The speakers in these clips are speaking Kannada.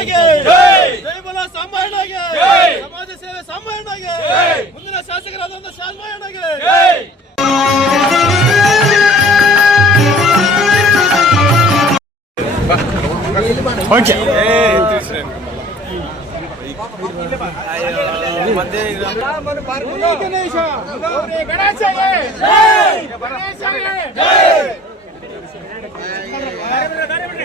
ಸಾಂಬಣ್ಣಗೆ ಜೈ ಬಲ ಸಾಂಬಣ್ಣಗೆ ಸಮಾಜ ಸೇವೆ ಸಾಂಬಣ್ಣಗೆ ಮುಂದಿನ ಶಾಸಕರಾದಂತ ಶಾಂಬಣ್ಣಗೆ ಗಣೇಶ ಗಣೇಶಗೆ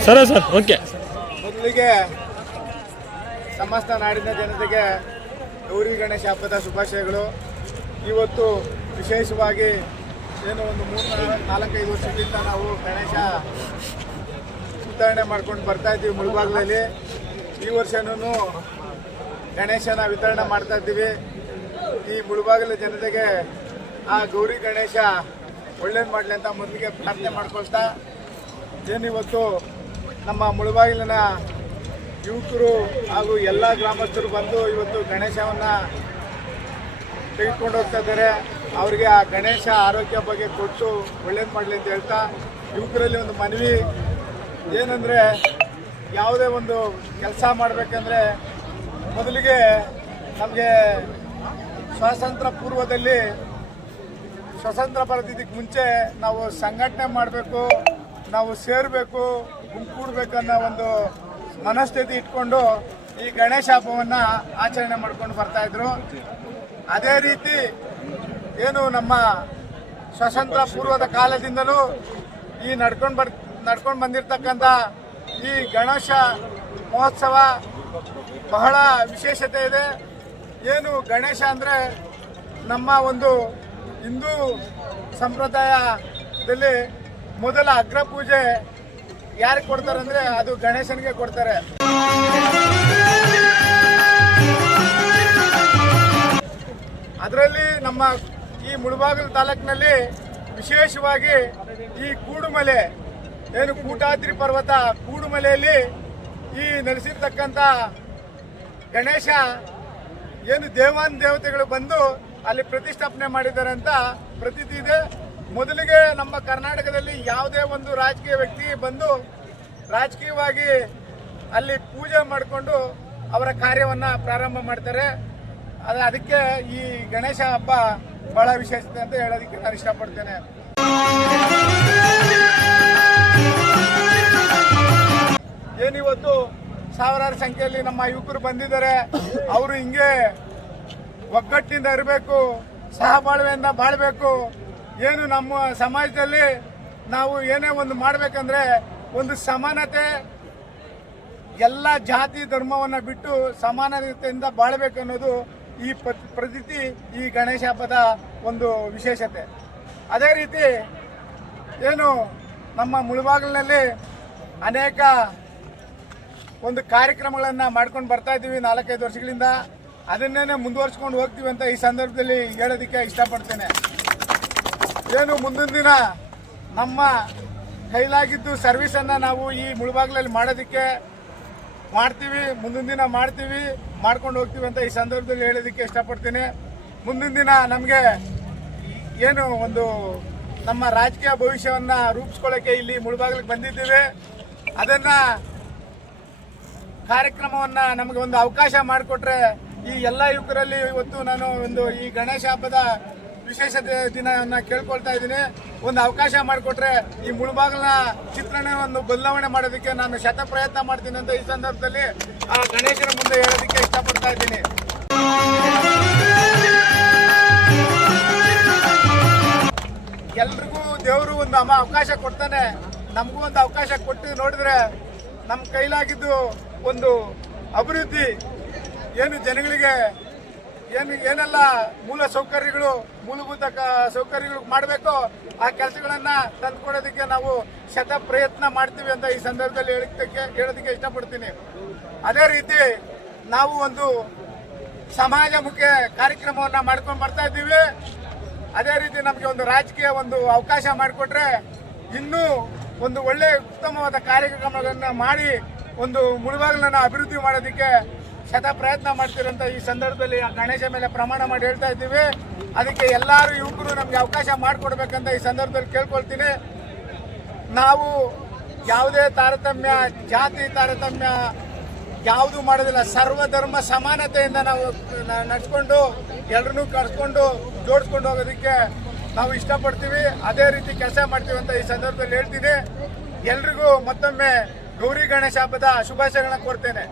ಸರ ಸರ್ ಓಕೆ. ಮೊದಲಿಗೆ ಸಮಸ್ತ ನಾಡಿನ ಜನತೆಗೆ ಗೌರಿ ಗಣೇಶ ಹಬ್ಬದ ಶುಭಾಶಯಗಳು. ಇವತ್ತು ವಿಶೇಷವಾಗಿ ಏನು ಒಂದು ಮೂರು ನಾಲ್ಕೈದು ವರ್ಷದಿಂದ ನಾವು ಗಣೇಶ ಸುಧಾರಣೆ ಮಾಡ್ಕೊಂಡು ಬರ್ತಾ ಇದ್ದೀವಿ ಮುಳುಬಾಗ್ಲಲ್ಲಿ ಈ ವರ್ಷನೂ ಗಣೇಶನ ವಿತರಣೆ ಮಾಡ್ತಾ ಇದ್ದೀವಿ. ಈ ಮುಳುಬಾಗಿಲ ಜನತೆಗೆ, ಆ ಗೌರಿ ಗಣೇಶ ಒಳ್ಳೇದು ಮಾಡಲಿ ಅಂತ ಮೊದಲಿಗೆ ಪ್ರಾರ್ಥನೆ ಮಾಡ್ಕೊಳ್ತಾ ಏನಿವತ್ತು ನಮ್ಮ ಮುಳುಬಾಗಿಲಿನ ಯುವಕರು ಹಾಗೂ ಎಲ್ಲ ಗ್ರಾಮಸ್ಥರು ಬಂದು ಇವತ್ತು ಗಣೇಶವನ್ನು ತೆಗೆದುಕೊಂಡು ಹೋಗ್ತಾ ಇದ್ದಾರೆ. ಅವರಿಗೆ ಆ ಗಣೇಶ ಆರೋಗ್ಯ ಬಗ್ಗೆ ಕೊಟ್ಟು ಒಳ್ಳೇದು ಮಾಡಲಿ ಅಂತ ಹೇಳ್ತಾ, ಯುವಕರಲ್ಲಿ ಒಂದು ಮನವಿ. ಏನಂದರೆ, ಯಾವುದೇ ಒಂದು ಕೆಲಸ ಮಾಡಬೇಕಂದ್ರೆ ಮೊದಲಿಗೆ ನಮಗೆ ಸ್ವಾತಂತ್ರ್ಯ ಪೂರ್ವದಲ್ಲಿ ಸ್ವತಂತ್ರ ಬರೋದಿದ್ದಕ್ಕೆ ಮುಂಚೆ ನಾವು ಸಂಘಟನೆ ಮಾಡಬೇಕು, ನಾವು ಸೇರಬೇಕು ಗುಂಪೂಡ್ಬೇಕು ಅನ್ನೋ ಒಂದು ಮನಸ್ಥಿತಿ ಇಟ್ಕೊಂಡು ಈ ಗಣೇಶ ಹಬ್ಬವನ್ನು ಆಚರಣೆ ಮಾಡ್ಕೊಂಡು ಬರ್ತಾಯಿದ್ರು ಅದೇ ರೀತಿ ಏನು ನಮ್ಮ ಸ್ವತಂತ್ರ ಪೂರ್ವದ ಕಾಲದಿಂದಲೂ ಈ ನಡ್ಕೊಂಡು ಬರ್ ನಡ್ಕೊಂಡು ಬಂದಿರತಕ್ಕಂಥ ಈ ಗಣೇಶ ಮಹೋತ್ಸವ ಬಹಳ ವಿಶೇಷತೆ ಇದೆ. ಏನು ಗಣೇಶ ಅಂದರೆ ನಮ್ಮ ಒಂದು ಹಿಂದೂ ಸಂಪ್ರದಾಯದಲ್ಲಿ ಮೊದಲ ಅಗ್ರ ಪೂಜೆ ಯಾರಿಗೆ ಕೊಡ್ತಾರೆ ಅಂದರೆ ಅದು ಗಣೇಶನಿಗೆ ಕೊಡ್ತಾರೆ. ಅದರಲ್ಲಿ ನಮ್ಮ ಈ ಮುಳಬಾಗಿಲು ತಾಲೂಕಿನಲ್ಲಿ ವಿಶೇಷವಾಗಿ ಈ ಕೂಡುಮಲೆ ಏನು ಕೂಟಾದ್ರಿ ಪರ್ವತ? ಕೂಡುಮಲೆಯಲ್ಲಿ ಈ ನೆಲೆಸಿರ್ತಕ್ಕಂಥ ಗಣೇಶ ಏನು ದೇವಾನ್ ದೇವತೆಗಳು ಬಂದು ಅಲ್ಲಿ ಪ್ರತಿಷ್ಠಾಪನೆ ಮಾಡಿದ್ದಾರೆ ಅಂತ ಪ್ರತೀತಿ ಇದೆ ಮೊದಲಿಗೆ ನಮ್ಮ ಕರ್ನಾಟಕದಲ್ಲಿ ಯಾವುದೇ ಒಂದು ರಾಜಕೀಯ ವ್ಯಕ್ತಿ ಬಂದು ರಾಜಕೀಯವಾಗಿ ಅಲ್ಲಿ ಪೂಜೆ ಮಾಡಿಕೊಂಡು ಅವರ ಕಾರ್ಯವನ್ನು ಪ್ರಾರಂಭ ಮಾಡ್ತಾರೆ. ಅದು ಅದಕ್ಕೆ ಈ ಗಣೇಶ ಹಬ್ಬ ಬಹಳ ವಿಶೇಷತೆ ಅಂತ ಹೇಳೋದಕ್ಕೆ ನಾನು ಇಷ್ಟಪಡ್ತೇನೆ. ಏನಿವತ್ತು ಸಾವಿರಾರು ಸಂಖ್ಯೆಯಲ್ಲಿ ನಮ್ಮ ಯುವಕರು ಬಂದಿದ್ದಾರೆ. ಅವರು ಹಿಂಗೆ ಒಗ್ಗಟ್ಟಿನಿಂದ ಇರಬೇಕು, ಸಹಬಾಳ್ವೆಯಿಂದ ಬಾಳ್ಬೇಕು. ಏನು ನಮ್ಮ ಸಮಾಜದಲ್ಲಿ ನಾವು ಏನೇ ಒಂದು ಮಾಡಬೇಕಂದ್ರೆ ಒಂದು ಸಮಾನತೆ, ಎಲ್ಲ ಜಾತಿ ಧರ್ಮವನ್ನು ಬಿಟ್ಟು ಸಮಾನತೆಯಿಂದ ಬಾಳ್ಬೇಕು ಅನ್ನೋದು ಈ ಪ್ರತಿ ಪ್ರತೀತಿ ಈ ಗಣೇಶ ಹಬ್ಬದ ಒಂದು ವಿಶೇಷತೆ. ಅದೇ ರೀತಿ ಏನು ನಮ್ಮ ಮುಳುಬಾಗಿಲಿನಲ್ಲಿ ಅನೇಕ ಒಂದು ಕಾರ್ಯಕ್ರಮಗಳನ್ನು ಮಾಡ್ಕೊಂಡು ಬರ್ತಾ ಇದ್ದೀವಿ ನಾಲ್ಕೈದು ವರ್ಷಗಳಿಂದ. ಅದನ್ನೇ ಮುಂದುವರ್ಸ್ಕೊಂಡು ಹೋಗ್ತೀವಿ ಅಂತ ಈ ಸಂದರ್ಭದಲ್ಲಿ ಹೇಳೋದಕ್ಕೆ ಇಷ್ಟಪಡ್ತೇನೆ. ಏನು ಮುಂದಿನ ದಿನ ನಮ್ಮ ಕೈಲಾಗಿದ್ದು ಸರ್ವಿಸನ್ನು ನಾವು ಈ ಮುಳುಬಾಗ್ಲಲ್ಲಿ ಮಾಡೋದಕ್ಕೆ ಮಾಡ್ತೀವಿ, ಮುಂದಿನ ದಿನ ಮಾಡ್ತೀವಿ, ಮಾಡ್ಕೊಂಡು ಹೋಗ್ತೀವಿ ಅಂತ ಈ ಸಂದರ್ಭದಲ್ಲಿ ಹೇಳೋದಕ್ಕೆ ಇಷ್ಟಪಡ್ತೀನಿ. ಮುಂದಿನ ದಿನ ನಮಗೆ ಏನು ಒಂದು ನಮ್ಮ ರಾಜಕೀಯ ಭವಿಷ್ಯವನ್ನು ರೂಪಿಸ್ಕೊಳ್ಳೋಕ್ಕೆ ಇಲ್ಲಿ ಮುಳುಬಾಗ್ಲಿಗೆ ಬಂದಿದ್ದೀವಿ. ಅದನ್ನು ಕಾರ್ಯಕ್ರಮವನ್ನು ನಮಗೆ ಒಂದು ಅವಕಾಶ ಮಾಡಿಕೊಟ್ರೆ ಈ ಎಲ್ಲ ಯುವಕರಲ್ಲಿ ಇವತ್ತು ನಾನು ಒಂದು ಈ ಗಣೇಶ ಹಬ್ಬದ ವಿಶೇಷ ದಿನವನ್ನು ಕೇಳ್ಕೊಳ್ತಾ ಇದ್ದೀನಿ. ಒಂದು ಅವಕಾಶ ಮಾಡಿಕೊಟ್ರೆ ಈ ಮುಳುಬಾಗಿಲಿನ ಚಿತ್ರಣವನ್ನು ಬದಲಾವಣೆ ಮಾಡೋದಕ್ಕೆ ನಾನು ಶತ ಪ್ರಯತ್ನ ಮಾಡ್ತೀನಿ ಅಂತ ಈ ಸಂದರ್ಭದಲ್ಲಿ ಆ ಗಣೇಶನ ಮುಂದೆ ಹೇಳೋದಕ್ಕೆ ಇಷ್ಟಪಡ್ತಾ ಇದ್ದೀನಿ. ಎಲ್ರಿಗೂ ದೇವರು ಒಂದು ಅವಕಾಶ ಕೊಡ್ತಾನೆ. ನಮಗೂ ಒಂದು ಅವಕಾಶ ಕೊಟ್ಟು ನೋಡಿದ್ರೆ ನಮ್ಮ ಕೈಲಾಗಿದ್ದು ಒಂದು ಅಭಿವೃದ್ಧಿ ಏನು ಜನಗಳಿಗೆ ಏನು ಏನೆಲ್ಲ ಮೂಲ ಸೌಕರ್ಯಗಳು, ಮೂಲಭೂತ ಸೌಕರ್ಯಗಳು ಮಾಡಬೇಕು ಆ ಕೆಲಸಗಳನ್ನು ತಂದುಕೊಡೋದಕ್ಕೆ ನಾವು ಶತ ಪ್ರಯತ್ನ ಮಾಡ್ತೀವಿ ಅಂತ ಈ ಸಂದರ್ಭದಲ್ಲಿ ಹೇಳೋದಕ್ಕೆ ಹೇಳೋದಕ್ಕೆ ಇಷ್ಟಪಡ್ತೀನಿ. ಅದೇ ರೀತಿ ನಾವು ಒಂದು ಸಮಾಜಮುಖಿ ಕಾರ್ಯಕ್ರಮವನ್ನ ಮಾಡ್ಕೊಂಡು ಬರ್ತಾ ಇದ್ದೀವಿ. ಅದೇ ರೀತಿ ನಮಗೆ ಒಂದು ರಾಜಕೀಯ ಒಂದು ಅವಕಾಶ ಮಾಡಿಕೊಟ್ರೆ ಇನ್ನೂ ಒಂದು ಒಳ್ಳೆ ಉತ್ತಮವಾದ ಕಾರ್ಯಕ್ರಮಗಳನ್ನು ಮಾಡಿ ಒಂದು ಮುಳುಬಾಗಿಲನ್ನು ಅಭಿವೃದ್ಧಿ ಮಾಡೋದಕ್ಕೆ ಶತ ಪ್ರಯತ್ನ ಮಾಡ್ತಿರೋಂಥ ಈ ಸಂದರ್ಭದಲ್ಲಿ ಆ ಗಣೇಶ ಮೇಲೆ ಪ್ರಮಾಣ ಮಾಡಿ ಹೇಳ್ತಾ ಇದ್ದೀವಿ. ಅದಕ್ಕೆ ಎಲ್ಲರೂ ಯುವಕರು ನಮಗೆ ಅವಕಾಶ ಮಾಡಿಕೊಡ್ಬೇಕಂತ ಈ ಸಂದರ್ಭದಲ್ಲಿ ಕೇಳ್ಕೊಳ್ತೀನಿ. ನಾವು ಯಾವುದೇ ತಾರತಮ್ಯ, ಜಾತಿ ತಾರತಮ್ಯ ಯಾವುದು ಮಾಡೋದಿಲ್ಲ. ಸರ್ವಧರ್ಮ ಸಮಾನತೆಯಿಂದ ನಾವು ನಡೆಸ್ಕೊಂಡು ಎಲ್ಲರನ್ನೂ ಕರ್ಸ್ಕೊಂಡು ಜೋಡಿಸ್ಕೊಂಡು ಹೋಗೋದಕ್ಕೆ ನಾವು ಇಷ್ಟಪಡ್ತೀವಿ. ಅದೇ ರೀತಿ ಕೆಲಸ ಮಾಡ್ತೀವಿ ಅಂತ ಈ ಸಂದರ್ಭದಲ್ಲಿ ಹೇಳ್ತೀನಿ. ಎಲ್ರಿಗೂ ಮತ್ತೊಮ್ಮೆ ಗೌರಿ ಗಣೇಶ ಹಬ್ಬದ ಶುಭಾಶಯಗಳನ್ನ ಕೋರ್ತೇನೆ.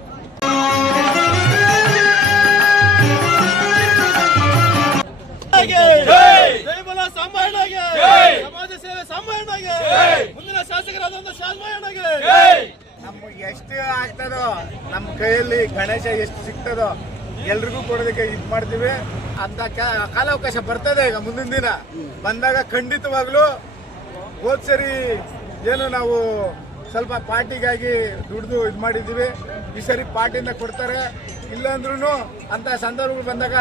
ಸಮಾಜ ಸೇವೆ ಮುಂದಿನ ಶಾಸಕರಾದಂತ ನಮಗೆ ಎಷ್ಟು ಆಗ್ತದೋ ನಮ್ಮ ಕೈಯಲ್ಲಿ ಗಣೇಶ ಎಷ್ಟು ಸಿಗ್ತದೋ ಎಲ್ರಿಗೂ ಕೊಡೋದಕ್ಕೆ ಇದು ಮಾಡ್ತೀವಿ. ಅಂತ ಕಾಲಾವಕಾಶ ಬರ್ತದೆ ಈಗ ಮುಂದಿನ ದಿನ. ಬಂದಾಗ ಖಂಡಿತವಾಗ್ಲೂ ಹೋದ್ ಸರಿ ಏನು ನಾವು ಸ್ವಲ್ಪ ಪಾರ್ಟಿಗಾಗಿ ದುಡಿದು ಇದು ಮಾಡಿದ್ದೀವಿ. ಈ ಸರಿ ಪಾರ್ಟಿಯಿಂದ ಕೊಡ್ತಾರೆ. ಇಲ್ಲಾಂದ್ರೂ ಅಂತ ಸಂದರ್ಭಗಳು ಬಂದಾಗ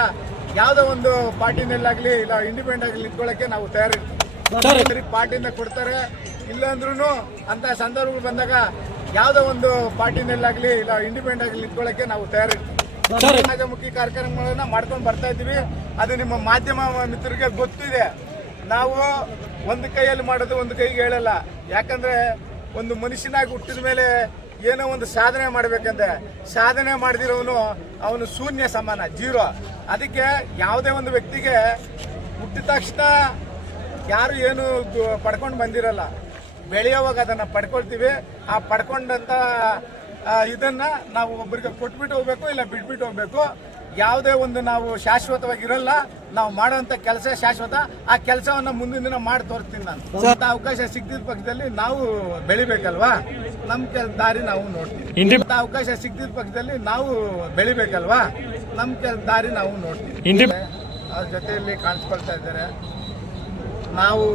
ಯಾವುದೋ ಒಂದು ಪಾರ್ಟಿನಲ್ಲಾಗಲಿ ಇಲ್ಲ ಇಂಡಿಪೆಂಡೆಂಟ್ ಆಗಲಿ ನಿಂತ್ಕೊಳ್ಳೋಕ್ಕೆ ನಾವು ತಯಾರಿರ್ತೀವಿ. ಸರಿ ಪಾರ್ಟಿಯಿಂದ ಕೊಡ್ತಾರೆ. ಇಲ್ಲಾಂದ್ರೂ ಅಂತ ಸಂದರ್ಭಗಳು ಬಂದಾಗ ಯಾವುದೋ ಒಂದು ಪಾರ್ಟಿನಲ್ಲಾಗಲಿ ಇಲ್ಲ ಇಂಡಿಪೆಂಡೆಂಟ್ ಆಗಲಿ ನಿಂತ್ಕೊಳ್ಳೋಕ್ಕೆ ನಾವು ತಯಾರಿರ್ತೀವಿ. ಸಮಾಜಮುಖಿ ಕಾರ್ಯಕ್ರಮಗಳನ್ನ ಮಾಡ್ಕೊಂಡು ಬರ್ತಾ ಇದ್ದೀವಿ. ಅದು ನಿಮ್ಮ ಮಾಧ್ಯಮ ಮಿತ್ರರಿಗೆ ಗೊತ್ತಿದೆ. ನಾವು ಒಂದು ಕೈಯಲ್ಲಿ ಮಾಡೋದು ಒಂದು ಕೈಗೆ ಹೇಳಲ್ಲ. ಯಾಕಂದ್ರೆ ಒಂದು ಮನುಷ್ಯನಾಗಿ ಹುಟ್ಟಿದ ಮೇಲೆ ಏನೋ ಒಂದು ಸಾಧನೆ ಮಾಡಬೇಕಂದ್ರೆ ಸಾಧನೆ ಮಾಡಿದಿರೋನು ಅವನು ಶೂನ್ಯ ಸಮಾನ, ಜೀರೋ. ಅದಕ್ಕೆ ಯಾವುದೇ ಒಂದು ವ್ಯಕ್ತಿಗೆ ಹುಟ್ಟಿದ ತಕ್ಷಣ ಯಾರು ಏನು ಪಡ್ಕೊಂಡು ಬಂದಿರಲ್ಲ. ಬೆಳೆಯೋವಾಗ ಅದನ್ನು ಪಡ್ಕೊಳ್ತೀವಿ. ಆ ಪಡ್ಕೊಂಡಂಥ ಇದನ್ನ ನಾವು ಒಬ್ಬರಿಗೆ ಕೊಟ್ಬಿಟ್ಟು ಹೋಗ್ಬೇಕು, ಇಲ್ಲ ಬಿಟ್ಬಿಟ್ಟು ಹೋಗ್ಬೇಕು. ಯಾವುದೇ ಒಂದು ನಾವು ಶಾಶ್ವತವಾಗಿ ಇರಲ್ಲ ನಾವು ಮಾಡುವಂಥ ಕೆಲಸ ಶಾಶ್ವತ. ಆ ಕೆಲಸವನ್ನು ಮುಂದಿನ ದಿನ ಮಾಡಿ ತೋರಿಸ್ತೀನಿ ನಾನು. ಅವಕಾಶ ಸಿಕ್ಕಿದ ಪಕ್ಷದಲ್ಲಿ ನಾವು ಬೆಳಿಬೇಕಲ್ವಾ? ನಮ್ಮ ಕೆಲ ದಾರಿ ನಾವು ನೋಡ್ತೀವಿ. ಅವಕಾಶ ಸಿಕ್ಕಿದ ಪಕ್ಷದಲ್ಲಿ ನಾವು ಬೆಳಿಬೇಕಲ್ವಾ? ನಮ್ಮ ಕೆಲ ದಾರಿ ನಾವು ನೋಡ್ತೀವಿ. ಅವ್ರ ಜೊತೆಯಲ್ಲಿ ಕಾಣಿಸ್ಕೊಳ್ತಾ ಇದ್ದಾರೆ. ನಾವು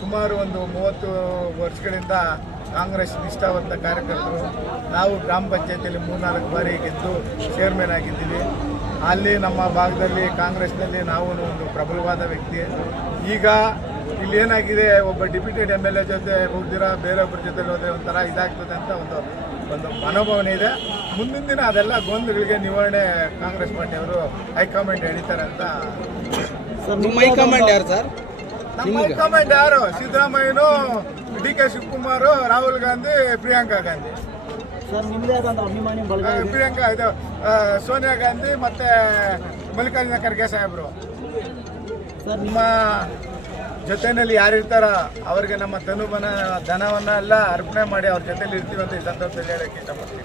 ಸುಮಾರು ಒಂದು ಮೂವತ್ತು ವರ್ಷಗಳಿಂದ ಕಾಂಗ್ರೆಸ್ ನಿಷ್ಠಾವಂತ ಕಾರ್ಯಕರ್ತರು. ನಾವು ಗ್ರಾಮ ಪಂಚಾಯತಿಯಲ್ಲಿ ಮೂರ್ನಾಲ್ಕು ಬಾರಿ ಗೆದ್ದು ಚೇರ್ಮನ್ ಆಗಿದ್ದೀವಿ. ಅಲ್ಲಿ ನಮ್ಮ ಭಾಗದಲ್ಲಿ ಕಾಂಗ್ರೆಸ್ನಲ್ಲಿ ನಾವು ಒಂದು ಪ್ರಬಲವಾದ ವ್ಯಕ್ತಿ. ಈಗ ಇಲ್ಲಿ ಏನಾಗಿದೆ, ಒಬ್ಬ ಡೆಪ್ಯೂಟೆಡ್ ಎಂ ಎಲ್ ಎ ಜೊತೆ ಹೋಗ್ದಿರಾ ಬೇರೊಬ್ಬರ ಜೊತೆ ಹೋದ್ರೆ ಒಂಥರ ಇದಾಗ್ತದೆ ಅಂತ ಒಂದು ಒಂದು ಮನೋಭಾವನೆ ಇದೆ. ಮುಂದಿನ ದಿನ ಅದೆಲ್ಲ ಗೊಂದಲಗಳಿಗೆ ನಿವಾರಣೆ ಕಾಂಗ್ರೆಸ್ ಪಾರ್ಟಿಯವರು ಹೈಕಮಾಂಡ್ ಹೇಳಿದ್ದಾರೆ ಅಂತ ನಿಮ್ಮ ಹೈಕಮಾಂಡ್ ಯಾರು ಸರ್? ನಮ್ಮ ಹೈಕಮಾಂಡ್ ಯಾರು? ಸಿದ್ದರಾಮಯ್ಯನು ಡಿ ಕೆ ಶಿವಕುಮಾರ್ ರಾಹುಲ್ ಗಾಂಧಿ ಪ್ರಿಯಾಂಕಾ ಗಾಂಧಿ. ಪ್ರಿಯಾಂಕಾ ಇದು ಸೋನಿಯಾ ಗಾಂಧಿ ಮತ್ತೆ ಮಲ್ಲಿಕಾರ್ಜುನ ಖರ್ಗೆ ಸಾಹೇಬ್ರು. ನಿಮ್ಮ ಜೊತೆಯಲ್ಲಿ ಯಾರಿರ್ತಾರ ಅವ್ರಿಗೆ ನಮ್ಮ ತನುಬನ ಧನವನ್ನ ಎಲ್ಲ ಅರ್ಪಣೆ ಮಾಡಿ ಅವ್ರ ಜೊತೆಲಿ ಇರ್ತೀವಿ ಅಂತ ಈ ಸಂದರ್ಭದಲ್ಲಿ ಹೇಳಕ್ಕೆ ಇಷ್ಟಪಡ್ತೀನಿ.